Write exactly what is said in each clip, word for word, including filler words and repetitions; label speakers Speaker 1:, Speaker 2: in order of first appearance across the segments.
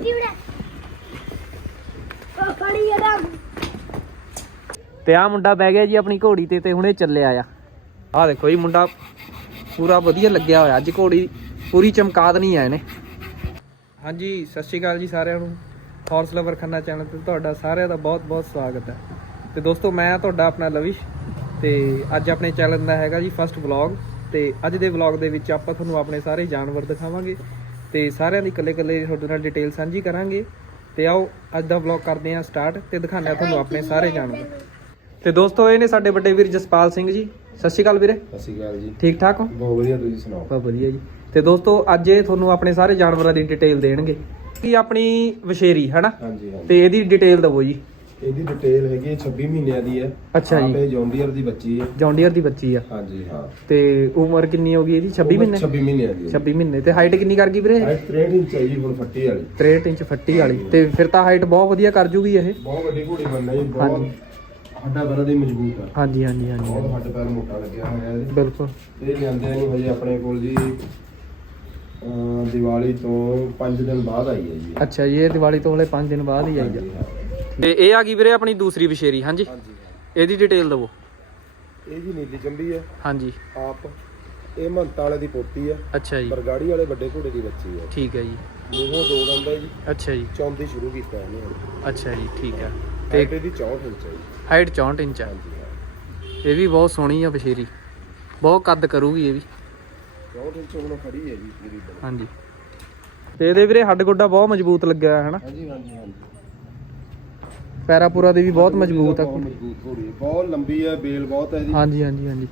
Speaker 1: ਤੇ ਆ ਮੁੰਡਾ ਬਹਿ ਗਿਆ ਜੀ ਆਪਣੀ ਘੋੜੀ ਤੇ ਤੇ ਹੁਣੇ ਚੱਲਿਆ ਆ। ਆ ਦੇਖੋ ਜੀ ਮੁੰਡਾ ਪੂਰਾ ਵਧੀਆ ਲੱਗਿਆ ਹੋਇਆ। ਅੱਜ ਘੋੜੀ ਪੂਰੀ ਚਮਕਾ ਦੇਣੀ ਆ ਇਹਨੇ। ਹਾਂਜੀ ਸਤਿ ਸ਼੍ਰੀ ਅਕਾਲ ਜੀ ਸਾਰਿਆਂ ਨੂੰ। ਹਾਰਸ ਲਵਰ ਖੰਨਾ ਚੈਨਲ ਤੇ ਤੁਹਾਡਾ ਸਾਰਿਆਂ ਦਾ ਬਹੁਤ ਬਹੁਤ ਸਵਾਗਤ ਹੈ। ਤੇ ਦੋਸਤੋ ਮੈਂ ਤੁਹਾਡਾ ਆਪਣਾ ਲਵਿਸ਼ ਤੇ ਅੱਜ ਆਪਣੇ ਚੈਨਲ ਦਾ ਹੈਗਾ ਜੀ ਫਸਟ ਵਲੌਗ। ਤੇ ਅੱਜ ਦੇ ਵਲੌਗ ਦੇ ਵਿੱਚ ਆਪਾਂ ਤੁਹਾਨੂੰ ਆਪਣੇ ਸਾਰੇ ਜਾਨਵਰ ਦਿਖਾਵਾਂਗੇ ਤੇ ਸਾਰਿਆਂ ਦੀ ਇਕੱਲੇ ਇਕੱਲੇ ਤੁਹਾਡੇ ਨਾਲ ਡਿਟੇਲ ਸਾਂਝੀ ਕਰਾਂਗੇ। ਤੇ ਆਓ ਅੱਜ ਦਾ ਵਲੌਗ ਕਰਦੇ ਹਾਂ ਸਟਾਰਟ ਤੇ ਦਿਖਾਉਂਦੇ ਹਾਂ ਤੁਹਾਨੂੰ ਆਪਣੇ ਸਾਰੇ ਜਾਨਵਰ। ਤੇ ਦੋਸਤੋ ਇਹ ਨੇ ਸਾਡੇ ਵੱਡੇ ਵੀਰ ਜਸਪਾਲ ਸਿੰਘ ਜੀ। ਸਤਿ ਸ਼੍ਰੀ ਅਕਾਲ ਵੀਰੇ।
Speaker 2: ਸਤਿ ਸ਼੍ਰੀ ਅਕਾਲ ਜੀ।
Speaker 1: ਠੀਕ ਠਾਕ ਹੋ?
Speaker 2: ਬਹੁਤ ਵਧੀਆ, ਤੁਸੀਂ ਸੁਣਾਓ?
Speaker 1: ਬਹੁਤ ਵਧੀਆ ਜੀ। ਤੇ ਦੋਸਤੋ ਅੱਜ ਇਹ ਤੁਹਾਨੂੰ ਆਪਣੇ ਸਾਰੇ ਜਾਨਵਰਾਂ ਦੀ ਡਿਟੇਲ ਦੇਣਗੇ। ਕੀ ਆਪਣੀ ਵਸ਼ੇਰੀ ਹੈ ਨਾ?
Speaker 2: ਹਾਂਜੀ ਹਾਂਜੀ।
Speaker 1: ਤੇ ਇਹਦੀ ਡਿਟੇਲ ਦਵੋ ਜੀ।
Speaker 2: ਇਹਦੀ ਡਿਟੇਲ ਹੈਗੀ ਛੱਬੀ ਮਹੀਨਿਆਂ ਦੀ ਹੈ।
Speaker 1: ਅੱਛਾ ਜੀ।
Speaker 2: ਆਪੇ ਜੌਂਡੀਅਰ ਦੀ ਬੱਚੀ ਹੈ।
Speaker 1: ਜੌਂਡੀਅਰ ਦੀ ਬੱਚੀ ਆ।
Speaker 2: ਹਾਂਜੀ ਹਾਂ।
Speaker 1: ਤੇ ਉਮਰ ਕਿੰਨੀ ਹੋ ਗਈ ਇਹਦੀ? ਛੱਬੀ ਮਹੀਨੇ।
Speaker 2: ਛੱਬੀ ਮਹੀਨਿਆਂ ਦੀ।
Speaker 1: ਛੱਬੀ ਮਹੀਨੇ। ਤੇ ਹਾਈਟ ਕਿੰਨੀ ਕਰ ਗਈ ਵੀਰੇ?
Speaker 2: ਹਾਈਟ ਤਰੇਹਠ ਇੰਚ ਹੈ ਜੀ ਹੁਣ ਫੱਟੀ ਵਾਲੀ।
Speaker 1: ਤਰੇਹਠ ਇੰਚ ਫੱਟੀ ਵਾਲੀ। ਤੇ ਫਿਰ ਤਾਂ ਹਾਈਟ ਬਹੁਤ ਵਧੀਆ ਕਰ ਜੂਗੀ ਇਹ।
Speaker 2: ਬਹੁਤ ਵੱਡੀ ਘੋੜੀ ਬਣਨਾ ਜੀ। ਬਹੁਤ ਹੱਡਾ ਪੈਰਾਂ ਦੀ ਮਜ਼ਬੂਤ ਆ।
Speaker 1: ਹਾਂਜੀ ਹਾਂਜੀ ਹਾਂਜੀ।
Speaker 2: ਬਹੁਤ ਹੱਡ ਪੈਰ ਮੋਟਾ ਲੱਗਿਆ ਹੋਇਆ ਇਹਦੇ।
Speaker 1: ਬਿਲਕੁਲ।
Speaker 2: ਇਹ ਲਿਆਂਦੇ ਨੂੰ ਹਜੇ ਆਪਣੇ ਕੋਲ ਜੀ ਦੀਵਾਲੀ ਤੋਂ ਪੰਜ ਦਿਨ ਬਾਅਦ ਆਈ ਹੈ ਜੀ।
Speaker 1: ਅੱਛਾ ਜੀ। ਇਹ ਦੀਵਾਲੀ ਤੋਂ ਹਲੇ ਪੰਜ ਦਿਨ ਬਾਅਦ ਹੀ ਆਈ
Speaker 2: ਹਾਂਜੀ
Speaker 1: ਆ।
Speaker 2: ਹਾਂ।
Speaker 1: ਤੇ ਇਹ ਆ ਗਈ ਵੀਰੇ ਆਪਣੀ ਦੂਸਰੀ ਵਸ਼ੇਰੀ। ਹਾਂਜੀ
Speaker 2: ਹਾਂਜੀ ਹਾਂ।
Speaker 1: ਇਹਦੀ ਡਿਟੇਲ ਦਵੋ।
Speaker 2: ਇਹ ਜੀ ਨੀਲੀ ਚੰਬੀ ਹੈ।
Speaker 1: ਹਾਂਜੀ।
Speaker 2: ਆਪ ਇਹ ਮਹੰਤਾ ਵਾਲੇ ਦੀ ਪੋਤੀ ਹੈ।
Speaker 1: ਅੱਛਾ ਜੀ।
Speaker 2: ਬਰਗਾੜੀ ਵਾਲੇ ਵੱਡੇ ਘੋੜੇ ਦੀ ਬੱਚੀ ਹੈ।
Speaker 1: ਠੀਕ ਹੈ ਜੀ।
Speaker 2: ਮੂੰਹੋਂ ਦੋ ਦੰਦ ਹੈ ਜੀ।
Speaker 1: ਅੱਛਾ ਜੀ।
Speaker 2: ਚੌਂਦੀ ਸ਼ੁਰੂ ਕੀਤਾ ਇਹਨੇ।
Speaker 1: ਅੱਛਾ ਜੀ ਠੀਕ ਹੈ।
Speaker 2: ਤੇ
Speaker 1: ਤੇ
Speaker 2: ਇਹਦੀ ਚੌਂਹਠ ਇੰਚ ਹੈ ਜੀ।
Speaker 1: ਹਾਈਟ ਚੌਂਹਠ ਇੰਚ ਆ।
Speaker 2: ਹਾਂਜੀ ਹਾਂ।
Speaker 1: ਇਹ ਵੀ ਬਹੁਤ ਸੋਹਣੀ ਆ ਵਸ਼ੇਰੀ। ਬਹੁਤ ਕੱਦ ਕਰੂਗੀ ਇਹ ਵੀ।
Speaker 2: ਚੌਂਹਠ ਇੰਚ ਹੁਣ ਖੜੀ ਹੈ ਜੀ ਪੂਰੀ।
Speaker 1: ਹਾਂਜੀ। ਤੇ ਇਹਦੇ ਵੀਰੇ ਹੱਡ ਗੋਡਾ ਬਹੁਤ ਮਜ਼ਬੂਤ ਲੱਗਿਆ ਹੋਇਆ ਹੈ ਨਾ?
Speaker 2: ਹਾਂਜੀ ਹਾਂਜੀ ਹਾਂਜੀ।
Speaker 1: ਪੈਰਾ ਪੂਰਾ ਦੇ ਵੀ ਬਹੁਤ ਮਜ਼ਬੂਤ ਆ।
Speaker 2: ਬਹੁਤ ਮਜ਼ਬੂਤ ਘੋੜੀ ਹੈ। ਬਹੁਤ ਲੰਬੀ ਹੈ। ਬੇਲ ਬਹੁਤ ਹੈ ਜੀ।
Speaker 1: ਹਾਂਜੀ ਹਾਂਜੀ ਹਾਂਜੀ।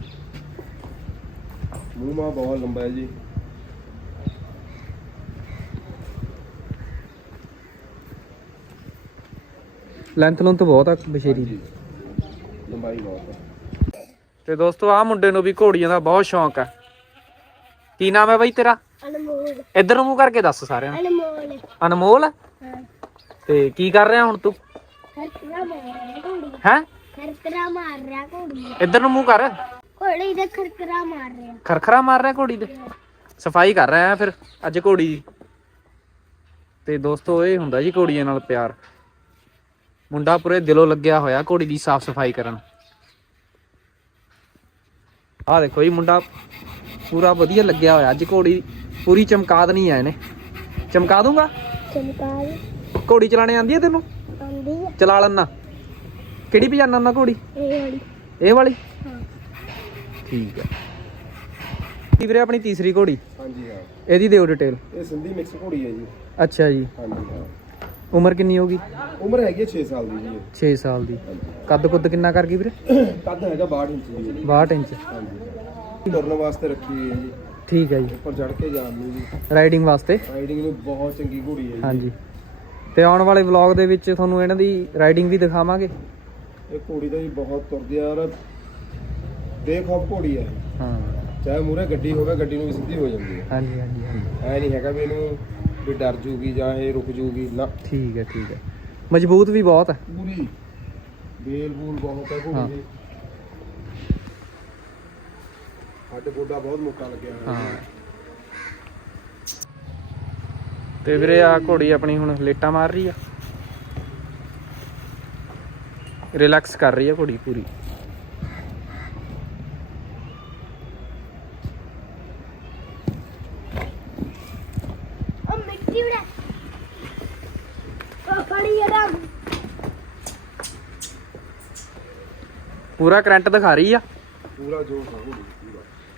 Speaker 2: ਮੂੰਹ ਮਾ ਬਹੁਤ ਲੰਬਾ ਹੈ ਜੀ।
Speaker 1: ਲੈਂਥ ਲੁੰਥ ਬਹੁਤ ਆ ਵਸ਼ੇਰੀ ਦੀ।
Speaker 2: ਲੰਬਾਈ ਬਹੁਤ ਹੈ।
Speaker 1: ਤੇ ਦੋਸਤੋ ਆਹ ਮੁੰਡੇ ਨੂੰ ਵੀ ਘੋੜੀਆਂ ਦਾ ਬਹੁਤ ਸ਼ੌਂਕ ਆ। ਕੀ ਨਾਮ ਹੈ ਬਾਈ ਤੇਰਾ?
Speaker 3: ਅਨਮੋਲ।
Speaker 1: ਇੱਧਰ ਨੂੰ ਮੂੰਹ ਕਰਕੇ ਦੱਸ ਸਾਰਿਆਂ ਨੂੰ।
Speaker 3: ਅਨਮੋਲ।
Speaker 1: ਅਨਮੋਲ।
Speaker 3: ਹਾਂ।
Speaker 1: ਤੇ ਕੀ ਕਰ ਰਿਹਾ ਹੁਣ ਤੂੰ?
Speaker 3: ਖਰਕਰਾ ਮਾਰ ਰਿਹਾ ਘੋੜੀ।
Speaker 1: ਹੈ?
Speaker 3: ਖਰਕਰਾ ਮਾਰ ਰਿਹਾ ਘੋੜੀ।
Speaker 1: ਇੱਧਰ ਨੂੰ ਮੂੰਹ ਕਰ।
Speaker 3: ਘੋੜੀ ਦੇ ਖਰਕਰਾ ਮਾਰ ਰਿਹਾ।
Speaker 1: ਖਰਖਰਾ ਮਾਰ ਰਿਹਾ ਘੋੜੀ ਦੇ। ਸਫਾਈ ਕਰ ਰਿਹਾ ਫਿਰ ਅੱਜ ਘੋੜੀ ਦੀ। ਤੇ ਦੋਸਤੋ ਇਹ ਹੁੰਦਾ ਜੀ ਘੋੜੀਆਂ ਨਾਲ ਪਿਆਰ। ਮੁੰਡਾ ਪੂਰੇ ਦਿਲੋਂ ਲੱਗਿਆ ਹੋਇਆ ਘੋੜੀ ਦੀ ਸਾਫ਼ ਸਫਾਈ ਕਰਨ। ਆਹ ਦੇਖੋ ਜੀ ਮੁੰਡਾ ਪੂਰਾ ਵਧੀਆ ਲੱਗਿਆ ਹੋਇਆ। ਅੱਜ ਘੋੜੀ ਪੂਰੀ ਚਮਕਾ ਦੇਣੀ ਆ ਇਹਨੇ। ਚਮਕਾ ਦੂੰਗਾ।
Speaker 3: ਚਮਕਾ
Speaker 1: ਘੋੜੀ ਚਲਾਣੇ ਆਂਦੀ ਹੈ ਤੈਨੂੰ?
Speaker 3: ਆਂਦੀ ਹੈ।
Speaker 1: ਚਲਾ ਲੈਣਾ। ਕਿਹੜੀ ਪਜਾਨਾ ਨਾ ਘੋੜੀ?
Speaker 3: ਇਹ ਵਾਲੀ।
Speaker 1: ਇਹ ਵਾਲੀ?
Speaker 3: ਹਾਂ।
Speaker 1: ਠੀਕ ਹੈ। ਕੀ ਵੀਰੇ ਆਪਣੀ ਤੀਸਰੀ ਘੋੜੀ?
Speaker 2: ਹਾਂਜੀ ਹਾਂ।
Speaker 1: ਇਹਦੀ ਦਿਓ ਡਿਟੇਲ।
Speaker 2: ਇਹ ਸਿੰਧੀ ਮਿਕਸ ਘੋੜੀ ਹੈ ਜੀ।
Speaker 1: ਅੱਛਾ ਜੀ।
Speaker 2: ਹਾਂਜੀ ਹਾਂ।
Speaker 1: ਉਮਰ ਕਿੰਨੀ ਹੋਗੀ?
Speaker 2: ਉਮਰ ਹੈਗੀ ਹੈ ਛੇ ਸਾਲ ਦੀ ਜੀ।
Speaker 1: ਛੇ ਸਾਲ ਦੀ। ਕੱਦ ਕੁੱਦ ਕਿੰਨਾ ਕਰ ਗਈ ਵੀਰੇ?
Speaker 2: ਕੱਦ ਹੈਗਾ ਬਾਹਠ ਇੰਚ ਜੀ।
Speaker 1: ਬਾਹਠ ਇੰਚ।
Speaker 2: ਹਾਂਜੀ। ਤੁਰਨ ਵਾਸਤੇ ਰੱਖੀ ਹੋਈ ਹੈ ਜੀ।
Speaker 1: ਠੀਕ ਹੈ ਜੀ।
Speaker 2: ਉੱਪਰ ਚੜ ਕੇ ਜਾਣ ਨੂੰ ਜੀ।
Speaker 1: ਰਾਈਡਿੰਗ ਵਾਸਤੇ।
Speaker 2: ਰਾਈਡਿੰਗ ਨੂੰ ਬਹੁਤ ਚੰਗੀ ਘੋੜੀ ਹੈ ਜੀ।
Speaker 1: ਹਾਂਜੀ। ਤੇ ਆਉਣ ਵਾਲੇ ਵਲੌਗ ਦੇ ਵਿੱਚ ਤੁਹਾਨੂੰ ਇਹਨਾਂ ਦੀ ਰਾਈਡਿੰਗ ਵੀ ਦਿਖਾਵਾਂਗੇ।
Speaker 2: ਇਹ ਘੋੜੀ ਦਾ ਵੀ ਬਹੁਤ ਤੁਰਦੀ ਆ ਔਰ ਬੇਖੌਫ ਘੋੜੀ ਹੈ।
Speaker 1: ਹਾਂ।
Speaker 2: ਚਾਹੇ ਮੂਹਰੇ ਗੱਡੀ ਹੋਵੇ ਗੱਡੀ ਨੂੰ ਵੀ ਸਿੱਧੀ ਹੋ ਜਾਂਦੀ ਹੈ।
Speaker 1: ਹਾਂਜੀ ਹਾਂਜੀ ਹਾਂਜੀ।
Speaker 2: ਐ ਨਹੀਂ ਹੈਗਾ ਵੀ ਇਹਨੂੰ ਵੀ ਡਰ ਜੂਗੀ ਜਾਂ ਇਹ ਰੁਕ ਜੂਗੀ ਨਾ।
Speaker 1: ਠੀਕ ਹੈ ਠੀਕ ਹੈ। ਮਜ਼ਬੂਤ ਵੀ ਬਹੁਤ ਹੈ।
Speaker 2: ਪੂਰੀ ਬੇਲ ਬੂਲ ਬਹੁਤ ਹੈ
Speaker 1: ਹਾਂ।
Speaker 2: ਘੋੜੀ ਦੀ। ਹੱਡ ਗੋਡਾ ਬਹੁਤ ਮੋਟਾ ਲੱਗਿਆ ਹੋਇਆ
Speaker 1: ਹਾਂ। ਤੇ ਵੀਰੇ ਆ ਘੋੜੀ ਆਪਣੀ ਹੁਣ ਲੇਟਾਂ ਮਾਰ ਰਹੀ ਆ। ਰਿਲੈਕਸ ਕਰ ਰਹੀ ਆ ਘੋੜੀ ਪੂਰੀ।
Speaker 3: ਉਹ ਮਿੱਟੀ ਉੜਾ। ਉਹ ਖੜੀ ਹੈ।
Speaker 1: ਪੂਰਾ ਕਰੰਟ ਦਿਖਾ ਰਹੀ ਆ।
Speaker 2: ਪੂਰਾ ਜੋਸ਼ ਆ ਘੋੜੀ ਪੂਰਾ।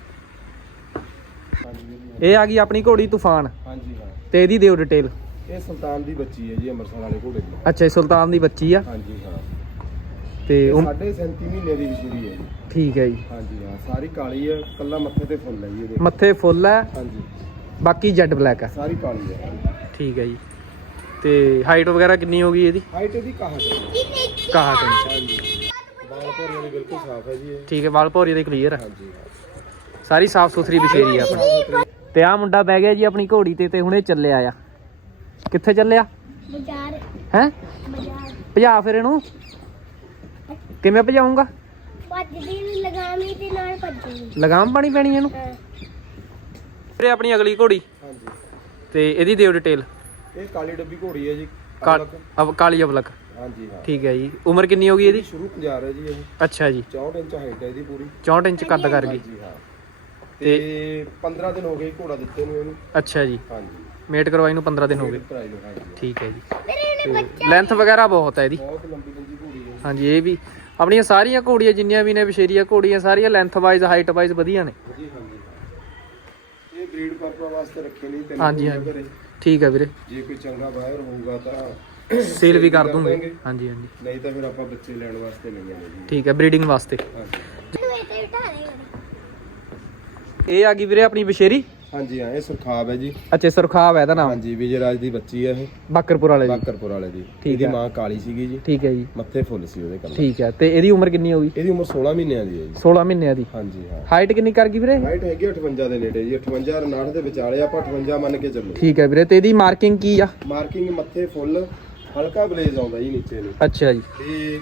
Speaker 2: ਹਾਂਜੀ
Speaker 1: ਇਹ ਆ ਗਈ ਆਪਣੀ ਘੋੜੀ ਤੂਫਾਨ।
Speaker 2: ਹਾਂਜੀ ਹਾਂ।
Speaker 1: ਤੇ ਇਹਦੀ ਦਿਓ ਡਿਟੇਲ।
Speaker 2: ਇਹ ਸੁਲਤਾਨ ਦੀ ਬੱਚੀ ਹੈ ਜੀ ਅੰਮ੍ਰਿਤਸਰ ਵਾਲੇ ਘੋੜੇ ਦੀ।
Speaker 1: ਅੱਛਾ ਜੀ। ਸੁਲਤਾਨ ਦੀ ਬੱਚੀ ਆ।
Speaker 2: ਹਾਂਜੀ ਹਾਂ।
Speaker 1: ਤੇ
Speaker 2: ਇਹ
Speaker 1: ਉਮ-
Speaker 2: ਸਾਢੇ ਸੈਂਤੀ ਮਹੀਨੇ ਦੀ ਵਿਸ਼ੇਰੀ ਹੈ ਜੀ।
Speaker 1: ਠੀਕ ਹੈ ਜੀ।
Speaker 2: ਹਾਂਜੀ ਹਾਂ। ਸਾਰੀ ਕਾਲੀ ਹੈ। ਕੱਲਾ ਮੱਥੇ ਤੇ ਫੁੱਲ ਹੈ ਜੀ ਇਹਦੇ।
Speaker 1: ਮੱਥੇ ਫੁੱਲ ਹੈ।
Speaker 2: ਹਾਂਜੀ।
Speaker 1: ਬਾਕੀ ਜੈਡ ਬਲੈਕ ਹੈ।
Speaker 2: ਸਾਰੀ ਕਾਲੀ ਹੈ।
Speaker 1: ਠੀਕ ਹੈ ਜੀ। ਤੇ ਹਾਈਟ ਵਗੈਰਾ ਕਿੰਨੀ ਹੋ ਗਈ ਇਹਦੀ?
Speaker 2: ਹਾਈਟ ਇਹਦੀ ਕਾਹਠ ਹੈ।
Speaker 1: ਇਕਾਹਠ ਇੰਚ।
Speaker 2: ਹਾਂਜੀ। ਬਾਲ ਭੋਰੀਆਂ ਦੀ ਬਿਲਕੁਲ ਸਾਫ਼ ਹੈ ਜੀ ਇਹ।
Speaker 1: ਠੀਕ ਹੈ। ਵਾਲ ਭੌਰੀ ਦੇ ਕਲੀਅਰ ਹੈ।
Speaker 2: ਹਾਂਜੀ
Speaker 1: ਸਾਰੀ ਸਾਫ ਸੁਥਰੀ ਵਿਸ਼ੇਰੀ ਆ ਆਪਣੀ। ਤੇ ਆ ਮੁੰਡਾ ਬਹਿ ਗਿਆ ਜੀ ਆਪਣੀ ਘੋੜੀ ਤੇ ਤੇ ਹੁਣੇ ਚੱਲਿਆ ਆ। ਕਿੱਥੇ ਚੱਲਿਆ?
Speaker 3: ਬਾਜ਼ਾਰ।
Speaker 1: ਹੈ?
Speaker 3: ਬਾਜ਼ਾਰ।
Speaker 1: ਭਜਾ ਫਿਰ ਇਹਨੂੰ। ਕਿਵੇਂ ਭਜਾਉਂਗਾ?
Speaker 3: ਭੱਜਦੀ ਲਗਾਮੀ ਦੇ ਨਾਲ ਭੱਜਦੀ।
Speaker 1: ਲਗਾਮ ਪਾਣੀ ਪੈਣੀ ਇਹਨੂੰ।
Speaker 3: ਹਾਂ।
Speaker 1: ਵੀਰੇ ਆਪਣੀ ਅਗਲੀ ਘੋੜੀ
Speaker 2: ਹਾਂਜੀ।
Speaker 1: ਤੇ ਇਹਦੀ ਦਿਓ ਡਿਟੇਲ।
Speaker 2: ਇਹ ਕਾਲੀ ਡੱਬੀ ਘੋੜੀ ਹੈ ਜੀ।
Speaker 1: ਕਾ-
Speaker 2: ਅਲੱਗ।
Speaker 1: ਅਬ ਕਾਲੀ ਅਬਲਕ।
Speaker 2: ਹਾਂਜੀ ਹਾਂ।
Speaker 1: ਠੀਕ ਹੈ ਜੀ। ਉਮਰ ਕਿੰਨੀ ਹੋ ਗਈ ਇਹਦੀ?
Speaker 2: ਸ਼ੁਰੂ ਪੰਜਾਹ ਹੈ ਜੀ ਇਹ।
Speaker 1: ਅੱਛਾ ਜੀ।
Speaker 2: ਚੌਂਹਠ ਇੰਚ ਹਾਈਟ ਹੈ ਇਹਦੀ ਪੂਰੀ।
Speaker 1: ਚੌਂਹਠ ਇੰਚ ਕੱਦ ਕਰ ਗਈ।
Speaker 2: ਹਾਂਜੀ ਹਾਂ। ਤੇ ਪੰਦਰਾਂ ਦਿਨ ਹੋ ਗਏ ਘੋੜਾ ਦਿੱਤੇ ਨੂੰ ਇਹਨੂੰ।
Speaker 1: ਅੱਛਾ ਜੀ।
Speaker 2: ਹਾਂਜੀ।
Speaker 1: ਮੇਟ ਕਰਵਾਈ ਨੂੰ ਪੰਦਰਾਂ ਦਿਨ ਹੋ ਗਏ।
Speaker 2: ਭਰਾਈ ਨੂੰ, ਹਾਂਜੀ।
Speaker 1: ਠੀਕ ਹੈ ਜੀ।
Speaker 3: ਮੇਰੇ ਨੇ
Speaker 1: ਲੈਂਥ ਵਗੈਰਾ ਬਹੁਤ ਹੈ ਇਹਦੀ।
Speaker 2: ਬਹੁਤ ਲੰਬੀ ਲੰਬੀ ਘੋੜੀ ਹੈ।
Speaker 1: ਹਾਂਜੀ ਇਹ ਵੀ ਆਪਣੀਆਂ ਸਾਰੀਆਂ ਘੋੜੀਆਂ ਜਿੰਨੀਆਂ ਵੀ ਨੇ ਵਿਸ਼ੇਰੀਆਂ ਘੋੜੀਆਂ ਸਾਰੀਆਂ ਲੈਂਥ ਵਾਈਜ਼ ਹਾਈਟ ਵਾਈਜ਼ ਵਧੀਆ ਨੇ।
Speaker 2: ਜੀ ਹਾਂਜੀ। ਇਹ ਬਰੀਡ ਪਰਪਸ ਵਾਸਤੇ ਰੱਖੇ ਨਹੀਂ ਤੇ
Speaker 1: ਹਾਂਜੀ ਹਾਂਜੀ ਠੀਕ ਹੈ ਵੀਰੇ।
Speaker 2: ਜੇ ਕੋਈ ਚੰਗਾ ਬਾਹਰ ਹੋਊਗਾ ਤਾਂ
Speaker 1: ਸੇਲ ਵੀ ਕਰ ਦੂੰਗੇ। ਹਾਂਜੀ ਹਾਂਜੀ
Speaker 2: ਨਹੀਂ ਤਾਂ ਫਿਰ ਆਪਾਂ ਬੱਚੇ ਲੈਣ ਵਾਸਤੇ ਨਹੀਂ ਆਨੇ ਜੀ।
Speaker 1: ਠੀਕ ਹੈ ਬਰੀਡਿੰਗ ਵਾਸਤੇ।
Speaker 2: ਹਾਂਜੀ।
Speaker 3: ਇਹ ਤੇ ਬਿਠਾ ਦੇ।
Speaker 1: ਇਹ ਆ ਗਈ ਵੀਰੇ ਆਪਣੀ ਵਿਸ਼ੇਰੀ।
Speaker 2: ਹਾਂਜੀ ਹਾਂ ਇਹ ਸੁਰਖਾਬ ਹੈ ਜੀ।
Speaker 1: ਅੱਛਾ ਸੁਰਖਾਬ ਹੈ ਇਹਦਾ ਨਾਮ।
Speaker 2: ਹਾਂਜੀ ਵਿਜੇਰਾਜ ਦੀ ਬੱਚੀ ਹੈ ਇਹ।
Speaker 1: ਬਾਕਰਪੁਰ ਵਾਲੇ ਦੀ।
Speaker 2: ਬਾਕਰਪੁਰ ਵਾਲੇ ਦੀ।
Speaker 1: ਠੀਕ
Speaker 2: ਇਹਦੀ
Speaker 1: ਹੈ।
Speaker 2: ਮਾਂ ਕਾਲੀ ਸੀਗੀ ਜੀ।
Speaker 1: ਠੀਕ ਹੈ ਜੀ।
Speaker 2: ਮੱਥੇ ਫੁੱਲ ਸੀ ਉਹਦੇ ਕੱਲ।
Speaker 1: ਠੀਕ ਹੈ ਤੇ ਇਹਦੀ ਉਮਰ ਕਿੰਨੀ ਹੋ ਗਈ?
Speaker 2: ਇਹਦੀ ਉਮਰ ਸੋਲਾਂ ਮਹੀਨਿਆਂ ਦੀ ਹੈ ਜੀ।
Speaker 1: ਸੋਲਾਂ ਮਹੀਨਿਆਂ ਦੀ।
Speaker 2: ਹਾਂਜੀ ਹਾਂ।
Speaker 1: ਹਾਈਟ ਕਿੰਨੀ ਕਰ ਗਈ ਵੀਰੇ?
Speaker 2: ਹਾਈਟ ਹੈਗੀ ਅਠਵੰਜਾ ਦੇ ਨੇੜੇ ਜੀ। ਅਠਵੰਜਾ ਉਨਾਹਠ ਦੇ ਵਿਚਾਲੇ ਆਪਾਂ ਅਠਵੰਜਾ ਮੰਨ ਕੇ ਚੱਲੋ।
Speaker 1: ਠੀਕ ਹੈ ਵੀਰੇ ਤੇ ਇਹਦੀ ਮਾਰਕਿੰਗ ਕੀ ਆ?
Speaker 2: ਮਾਰਕਿੰਗ ਮੱਥੇ ਫੁੱਲ ਹਲਕਾ ਬਲੇਜ਼ ਆਉਂਦਾ ਜੀ ਨੀਚੇ ਨੂੰ।
Speaker 1: ਅੱਛਾ ਜੀ।
Speaker 2: ਤੇ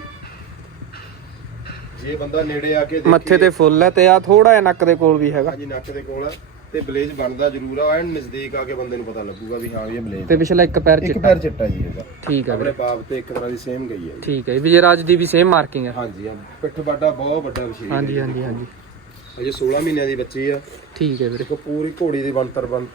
Speaker 2: ਜੇ ਬੰਦਾ ਨੇੜੇ ਆ ਕੇ ਦੇਖੇ
Speaker 1: ਮੱਥੇ ਤੇ ਫੁੱਲ ਹੈ ਤੇ ਆ ਥੋੜਾ ਜਿਹਾ ਨੱਕ ਦੇ ਕੋਲ ਵੀ ਹੈਗਾ।
Speaker 2: ਹਾਂਜੀ ਨੱਕ ਦੇ ਕੋਲ ਆ ਤੇ ਬਲੇਜ਼ ਬਣਦਾ ਜ਼ਰੂਰ ਆ। ਐਨ ਨਜ਼ਦੀਕ ਆ ਕੇ ਬੰਦੇ ਨੂੰ ਪਤਾ ਲੱਗੂਗਾ ਵੀ ਹਾਂ ਇਹ ਬਲੇਜ਼।
Speaker 1: ਤੇ ਪਿਛਲਾ ਇੱਕ ਪੈਰ
Speaker 2: ਇੱਕ
Speaker 1: ਚਿੱਟਾ।
Speaker 2: ਪੈਰ ਚਿੱਟਾ ਜੀ ਇਹਦਾ।
Speaker 1: ਠੀਕ ਹੈ
Speaker 2: ਆਪਣੇ
Speaker 1: ਵੀਰੇ।
Speaker 2: ਬਾਪ ਤੇ ਇੱਕ ਤਰ੍ਹਾਂ ਦੀ ਸੇਮ ਗਈ ਹੈ ਜੀ।
Speaker 1: ਠੀਕ ਹੈ ਵਿਜੇਰਾਜ ਦੀ ਵੀ ਸੇਮ ਮਾਰਕਿੰਗ ਹੈ।
Speaker 2: ਹਾਂਜੀ ਹਾਂ ਪਿੱਠ ਬਾਡਾ ਬਹੁਤ ਵੱਡਾ ਵਿਸ਼ੇਸ਼ ਹੈ।
Speaker 1: ਹਾਂਜੀ ਹਾਂਜੀ ਹਾਂਜੀ
Speaker 2: ਅਜੇ ਸੋਲਾਂ ਮਹੀਨਿਆਂ ਦੀ ਬੱਚੀ ਆ।
Speaker 1: ਠੀਕ ਹੈ ਵੀਰੇ।
Speaker 2: ਦੇਖੋ ਪੂਰੀ ਘੋੜੀ ਦੀ ਬਣਤਰ ਬਣ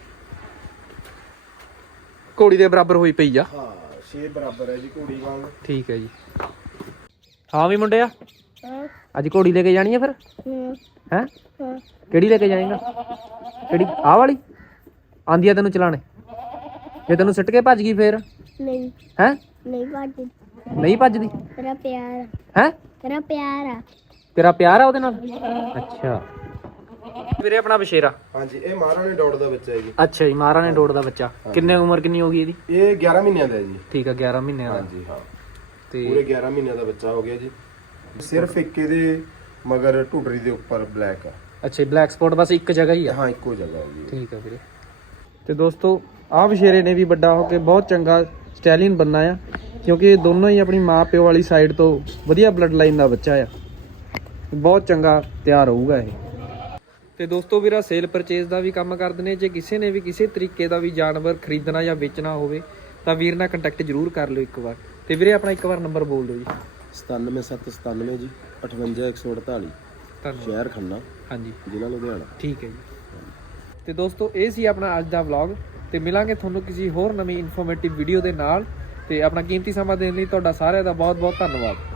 Speaker 1: ਘੋੜੀ ਦੇ ਬਰਾਬਰ ਹੋਈ ਪਈ ਆ।
Speaker 2: ਹਾਂ ਛੇ ਬਰਾਬਰ ਹੈ ਜੀ ਘੋੜੀ ਵਾਂਗ।
Speaker 1: ਠੀਕ ਹੈ ਜੀ। ਹਾਂ ਵੀ ਮੁੰਡਿਆ
Speaker 3: ਹਾਂ
Speaker 1: ਅੱਜ ਘੋੜੀ ਲੈ ਕੇ ਜਾਣੀ ਹੈ ਫਿਰ?
Speaker 3: ਹਾਂ
Speaker 1: ਹੈ
Speaker 3: ਹਾਂ।
Speaker 1: ਕਿਹੜੀ ਲੈ ਕੇ ਜਾਏਗਾ? ਕਿਹੜੀ ਆਹ ਵਾਲੀ ਆਂਦੀ ਆ ਤੈਨੂੰ ਚਲਾਣੇ? ਜੇ ਤੈਨੂੰ ਸਿੱਟ ਕੇ ਭੱਜ ਗਈ ਫੇਰ?
Speaker 3: ਨਹੀਂ
Speaker 1: ਹੈ
Speaker 3: ਨਹੀਂ ਭੱਜ।
Speaker 1: ਨਹੀਂ ਭੱਜਦੀ?
Speaker 3: ਤੇਰਾ ਪਿਆਰ
Speaker 1: ਹੈ
Speaker 3: ਤੇਰਾ ਪਿਆਰ ਆ।
Speaker 1: ਤੇਰਾ ਪਿਆਰ ਆ ਉਹਦੇ ਨਾਲ? ਅੱਛਾ ਵੀਰੇ ਆਪਣਾ ਬਸ਼ੇਰਾ।
Speaker 2: ਹਾਂਜੀ ਇਹ ਮਹਾਰਾਣੀ ਡੌੜ ਦਾ ਬੱਚਾ ਹੈ ਜੀ।
Speaker 1: ਅੱਛਾ ਜੀ ਮਹਾਰਾਣੀ ਡੋੜ ਦਾ ਬੱਚਾ। ਕਿੰਨੇ ਉਮਰ ਕਿੰਨੀ ਹੋ ਗਈ ਇਹਦੀ?
Speaker 2: ਇਹ ਗਿਆਰਾਂ ਮਹੀਨਿਆਂ ਦਾ ਹੈ ਜੀ।
Speaker 1: ਠੀਕ ਆ ਗਿਆਰਾਂ ਮਹੀਨਿਆਂ ਦਾ।
Speaker 2: ਹਾਂਜੀ ਹਾਂ
Speaker 1: ਤੇ
Speaker 2: ਪੂਰੇ ਗਿਆਰਾਂ ਮਹੀਨਿਆਂ ਦਾ ਬੱਚਾ ਹੋ ਗਿਆ ਜੀ। ਸਿਰਫ ਇੱਕ ਇਹਦੇ ਮਗਰ ਢੁੱਡਰੀ ਦੇ ਉੱਪਰ ਬਲੈਕ ਆ।
Speaker 1: ਅੱਛਾ ਬਲੈਕ ਸਪੌਟ ਬਸ ਇੱਕ ਜਗ੍ਹਾ ਹੀ ਆ?
Speaker 2: ਹਾਂ ਇੱਕੋ ਜਗ੍ਹਾ ਹੈ ਜੀ।
Speaker 1: ਠੀਕ ਆ ਵੀਰੇ। ਤੇ ਦੋਸਤੋ ਆਹ ਵਿਸ਼ੇਰੇ ਨੇ ਵੀ ਵੱਡਾ ਹੋ ਕੇ ਬਹੁਤ ਚੰਗਾ ਸਟੈਲੀਅਨ ਬਣਨਾ ਆ ਕਿਉਂਕਿ ਇਹ ਦੋਨੋਂ ਹੀ ਆਪਣੀ ਮਾਂ ਪਿਓ ਵਾਲੀ ਸਾਈਡ ਤੋਂ ਵਧੀਆ ਬਲੱਡ ਲਾਈਨ ਦਾ ਬੱਚਾ ਆ। ਬਹੁਤ ਚੰਗਾ ਤਿਆਰ ਹੋਊਗਾ ਇਹ। ਤੇ ਦੋਸਤੋ ਵੀਰਾ ਸੇਲ ਪਰਚੇਜ਼ ਦਾ ਵੀ ਕੰਮ ਕਰਦੇ ਨੇ। ਜੇ ਕਿਸੇ ਨੇ ਵੀ ਕਿਸੇ ਤਰੀਕੇ ਦਾ ਵੀ ਜਾਨਵਰ ਖਰੀਦਣਾ ਜਾਂ ਵੇਚਣਾ ਹੋਵੇ ਤਾਂ ਵੀਰ ਨਾਲ ਕੰਟੈਕਟ ਜ਼ਰੂਰ ਕਰ ਲਿਓ ਇੱਕ ਵਾਰ। ਤੇ ਵੀਰੇ ਆਪਣਾ ਇੱਕ ਵਾਰ ਨੰਬਰ ਬੋਲ ਦਿਓ ਜੀ।
Speaker 2: ਸਤਾਨਵੇਂ ਸੱਤ ਸਤਾਨਵੇਂ ਜੀ ਅਠਵੰਜਾ ਇੱਕ ਸੌ ਅੜਤਾਲੀ
Speaker 1: ਧੰਨਵਾਦ।
Speaker 2: ਸ਼ਹਿਰ ਖੰਨਾ
Speaker 1: ਹਾਂਜੀ
Speaker 2: ਜ਼ਿਲ੍ਹਾ ਲੁਧਿਆਣਾ।
Speaker 1: ਠੀਕ ਹੈ ਜੀ। ਤੇ ਦੋਸਤੋ ਇਹ ਸੀ ਆਪਣਾ ਅੱਜ ਦਾ ਵਲੌਗ ਤੇ ਮਿਲਾਂਗੇ ਤੁਹਾਨੂੰ ਕਿਸੇ ਹੋਰ ਨਵੀਂ ਇਨਫੋਰਮੇਟਿਵ ਵੀਡੀਓ ਦੇ ਨਾਲ। ਤੇ ਆਪਣਾ ਕੀਮਤੀ ਸਮਾਂ ਦੇਣ ਲਈ ਤੁਹਾਡਾ ਸਾਰਿਆਂ ਦਾ ਬਹੁਤ ਬਹੁਤ ਧੰਨਵਾਦ।